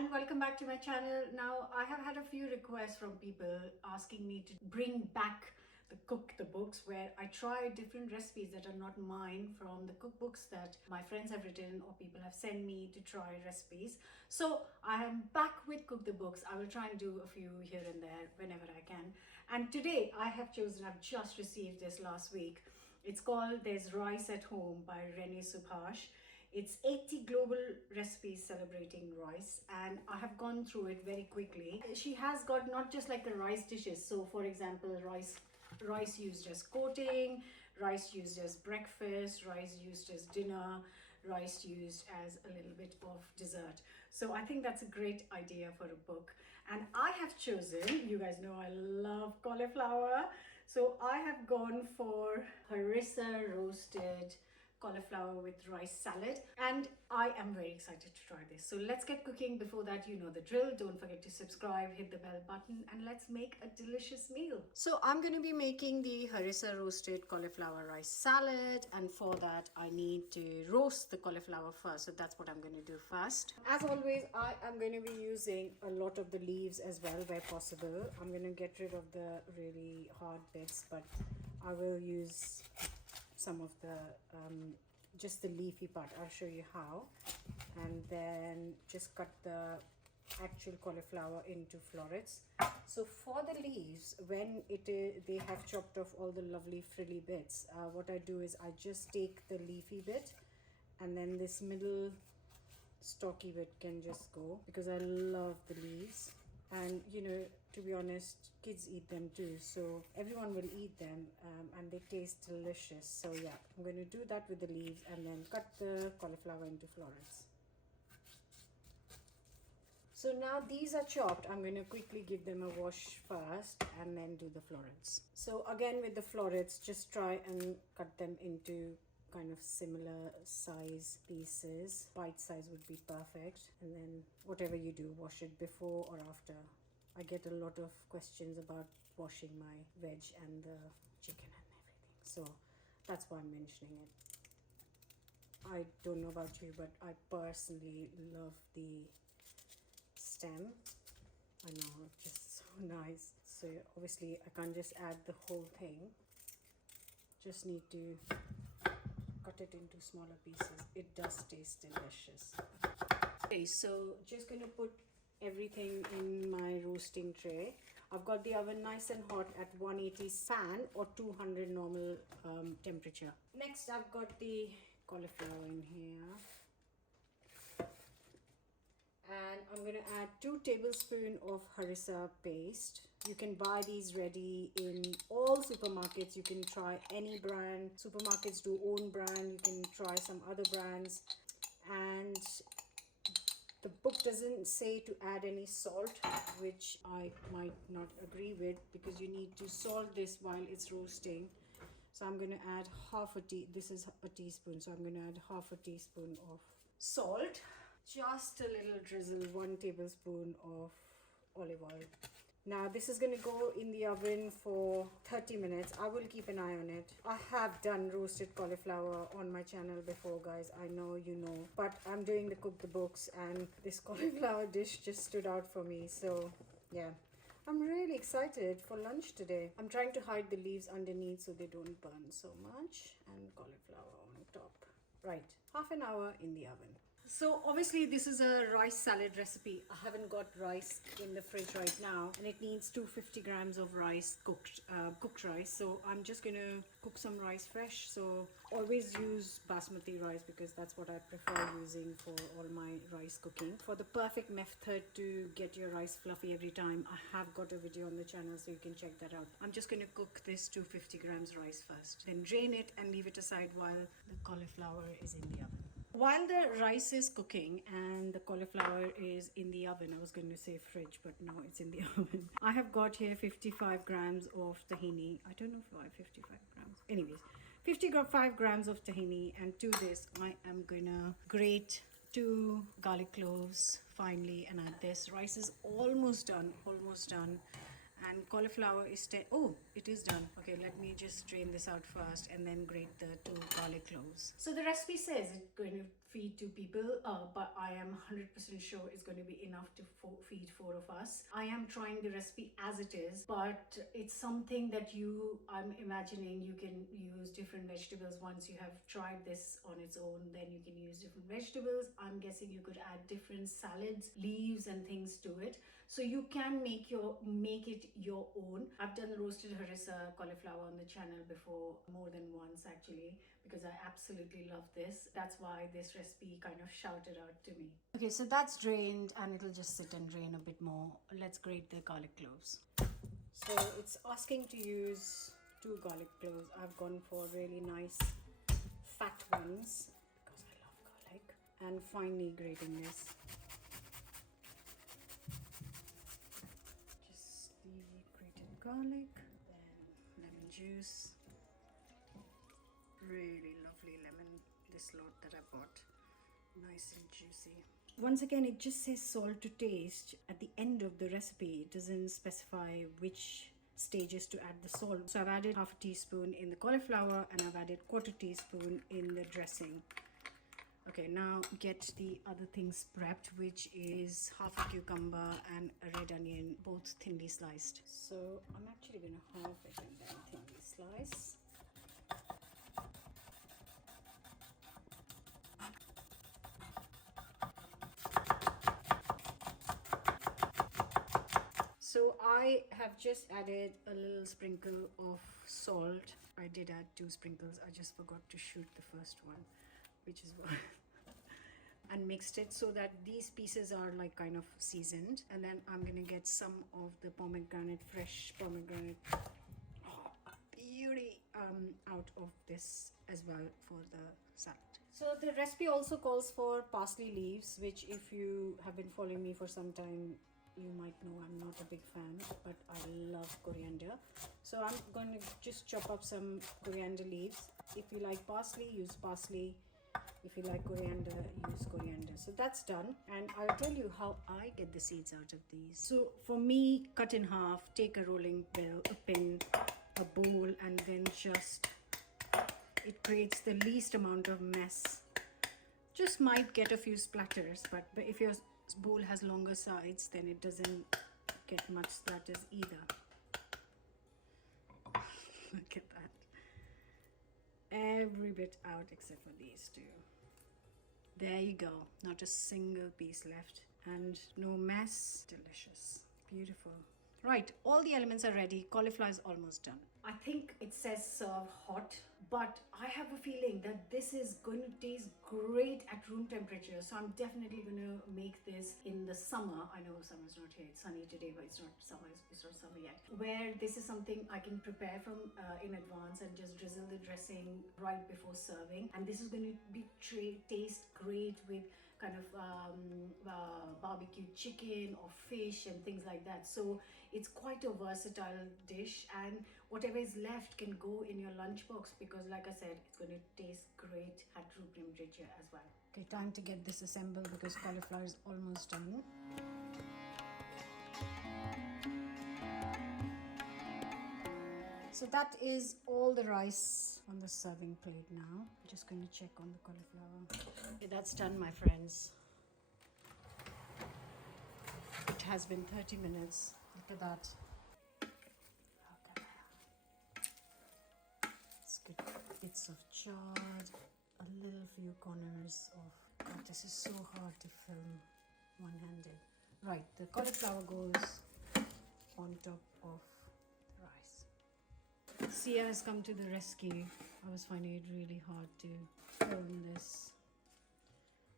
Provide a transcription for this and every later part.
and welcome back to my channel. Now I have had a few requests from people asking me to bring back the cook the books, where I try different recipes that are not mine from the cookbooks that my friends have written or people have sent me to try recipes. So I am back with cook the books. I will try and do a few here and there whenever I can. And today I have chosen, I've just received this last week. It's called There's Rice at Home by Rene Subash. It's 80 global recipes celebrating rice, and I have gone through it very quickly. She has got not just like the rice dishes. So for example, rice used as coating, rice used as breakfast, rice used as dinner, rice used as a little bit of dessert. So I think that's a great idea for a book. And I have chosen, you guys know I love cauliflower, so I have gone for harissa roasted cauliflower with rice salad, and I am very excited to try this. So let's get cooking. Before that, you know the drill. Don't forget to subscribe, hit the bell button, and let's make a delicious meal. So I'm going to be making the harissa roasted cauliflower rice salad, and for that I need to roast the cauliflower first. So that's what I'm going to do first. As always, I am going to be using a lot of the leaves as well where possible. I'm going to get rid of the really hard bits, but I will use some of the just the leafy part. I'll show you how. And then just cut the actual cauliflower into florets. So for the leaves, when they have chopped off all the lovely frilly bits, what I do is I just take the leafy bit, and then this middle stalky bit can just go, because I love the leaves. And you know, to be honest, kids eat them too, so everyone will eat them, and they taste delicious. So yeah, I'm going to do that with the leaves and then cut the cauliflower into florets. So now these are chopped. I'm going to quickly give them a wash first and then do the florets. So again with the florets, just try and cut them into kind of similar size pieces. Bite size would be perfect. And then whatever you do, wash it before or after. I get a lot of questions about washing my veg and the chicken and everything, so that's why I'm mentioning it. I don't know about you, but I personally love the stem. I know, it's just so nice. So obviously I can't just add the whole thing, just need to cut it into smaller pieces. It does taste delicious. Okay, so just gonna put everything in my roasting tray. I've got the oven nice and hot at 180 fan or 200 normal temperature. Next I've got the cauliflower in here, and I'm going to add 2 tablespoons of harissa paste. You can buy these ready in all supermarkets. You can try any brand. Supermarkets do own brand. You can try some other brands. And the book doesn't say to add any salt, which I might not agree with, because you need to salt this while it's roasting. So I'm going to add this is a teaspoon, so I'm going to add half a teaspoon of salt. Just a little drizzle, 1 tablespoon of olive oil. Now this is going to go in the oven for 30 minutes. I will keep an eye on it. I have done roasted cauliflower on my channel before, guys. I know you know, but I'm doing the cook the books, and this cauliflower dish just stood out for me. So yeah, I'm really excited for lunch today. I'm trying to hide the leaves underneath so they don't burn so much, and cauliflower on top. Right, half an hour in the oven. So obviously this is a rice salad recipe. I haven't got rice in the fridge right now, and it needs 250 grams of rice, cooked rice. So I'm just going to cook some rice fresh. So always use basmati rice, because that's what I prefer using for all my rice cooking. For the perfect method to get your rice fluffy every time, I have got a video on the channel, so you can check that out. I'm just going to cook this 250 grams rice first, then drain it and leave it aside while the cauliflower is in the oven. While the rice is cooking and the cauliflower is in the oven, I was going to say fridge, but no, it's in the oven. I have got here 55 grams of tahini. I don't know why 55 grams. Anyways, 55 grams of tahini, and to this I am gonna grate 2 garlic cloves finely and add this. Rice is almost done, and cauliflower is oh, it is done. Okay, let me just drain this out first and then grate the 2 garlic cloves. So the recipe says it's going to feed 2 people, but I am 100% sure it's going to be enough to feed 4 of us. I am trying the recipe as it is, but it's something that I'm imagining you can use different vegetables. Once you have tried this on its own, then you can use different vegetables. I'm guessing you could add different salads, leaves and things to it. So you can make it your own. I've done roasted harissa cauliflower on the channel before, more than once actually, because I absolutely love this. That's why this recipe kind of shouted out to me. Okay, so that's drained and it'll just sit and drain a bit more. Let's grate the garlic cloves. So it's asking to use 2 garlic cloves. I've gone for really nice fat ones because I love garlic. And finely grating this. Just the grated garlic, then lemon juice. Really lovely lemon, this lot that I bought. Nice and juicy. Once again, it just says salt to taste. At the end of the recipe, it doesn't specify which stages to add the salt. So I've added half a teaspoon in the cauliflower and I've added 1/4 teaspoon in the dressing. Okay, now get the other things prepped, which is half a cucumber and a red onion, both thinly sliced. So I'm actually going to half it and then thinly slice. So I have just added a little sprinkle of salt. I did add 2 sprinkles. I just forgot to shoot the first one, which is why. And mixed it so that these pieces are like kind of seasoned. And then I'm gonna get some of the pomegranate, fresh pomegranate, beauty, out of this as well for the salad. So the recipe also calls for parsley leaves, which if you have been following me for some time, you might know I'm not a big fan, but I love coriander. So I'm going to just chop up some coriander leaves. If you like parsley, use parsley. If you like coriander, use coriander. So that's done, and I'll tell you how I get the seeds out of these. So for me, cut in half, take a rolling pin, a bowl, and then just, it creates the least amount of mess. Just might get a few splatters, but if your bowl has longer sides, then it doesn't get much splatters either. Look at that. Every bit out except for these 2. There you go. Not a single piece left and no mess. Delicious. Beautiful. Right, all the elements are ready. Cauliflower is almost done. I think it says serve hot, but I have a feeling that this is going to taste great at room temperature. So I'm definitely going to make this in the summer. I know summer's not here. It's sunny today, but it's not summer. It's not summer yet. Where this is something I can prepare from in advance and just drizzle the dressing right before serving. And this is going to taste great with kind of barbecued chicken or fish and things like that. So it's quite a versatile dish, and whatever is left can go in your lunchbox because, like I said, it's going to taste great at room temperature as well. Okay, time to get this assembled because cauliflower is almost done. So that is all the rice on the serving plate now. I'm just going to check on the cauliflower. Okay, that's done, my friends. It has been 30 minutes. Look at that. Okay. It's good bits of chard, a little few corners of, God, this is so hard to film one-handed. Right, the cauliflower goes on top of the rice. Sia has come to the rescue. I was finding it really hard to film this.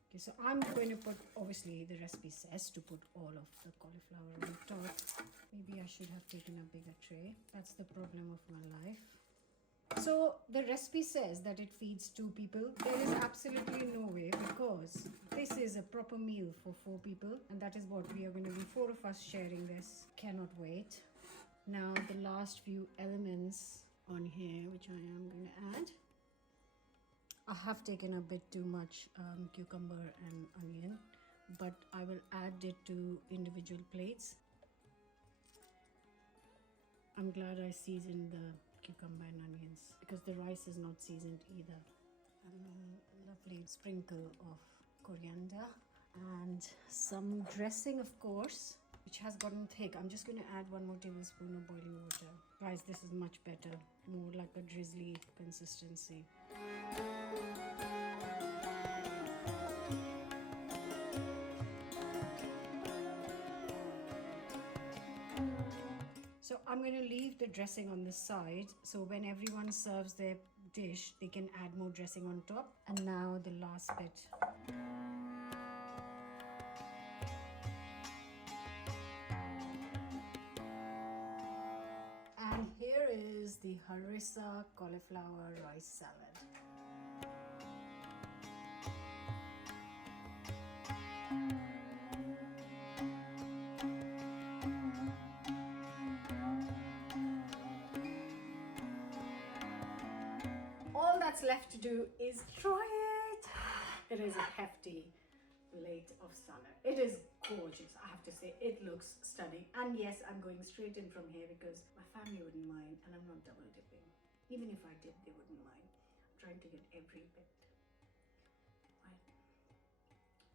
Okay, so I'm going to put, obviously the recipe says to put all of the cauliflower on top. Maybe I should have taken a bigger tray. That's the problem of my life. So the recipe says that it feeds 2 people. There is absolutely no way because this is a proper meal for 4 people, and that is what we are going to be, 4 of us sharing this. Cannot wait. Now the last few elements on here, which I am going to add. I have taken a bit too much cucumber and onion, but I will add it to individual plates. I'm glad I seasoned the cucumber and onions because the rice is not seasoned either. and a lovely sprinkle of coriander and some dressing, of course, which has gotten thick. I'm just going to add 1 more tablespoon of boiling water. Guys, this is much better, more like a drizzly consistency. So I'm going to leave the dressing on the side, so when everyone serves their dish, they can add more dressing on top. And now the last bit. And here is the harissa cauliflower rice salad. All that's left to do is try it. It is a hefty plate of salad. It is gorgeous, I have to say. It looks stunning. And yes, I'm going straight in from here because my family wouldn't mind, and I'm not double dipping. Even if I did, they wouldn't mind. I'm trying to get every bit. Right.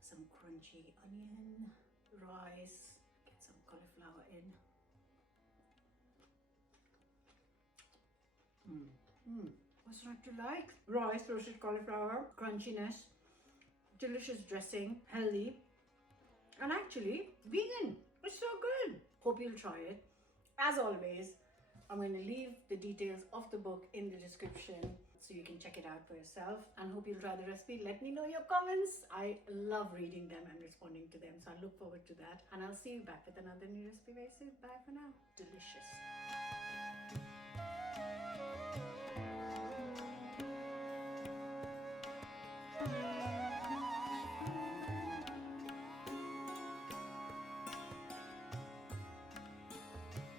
Some crunchy onion, rice, get some cauliflower in. What's not to like? Rice, roasted cauliflower, crunchiness, delicious dressing, healthy, and actually vegan. It's so good. Hope you'll try it. As always, I'm going to leave the details of the book in the description so you can check it out for yourself, and hope you'll try the recipe. Let me know your comments. I love reading them and responding to them, so I look forward to that, and I'll see you back with another new recipe very soon. Bye for now. Delicious. Thank you.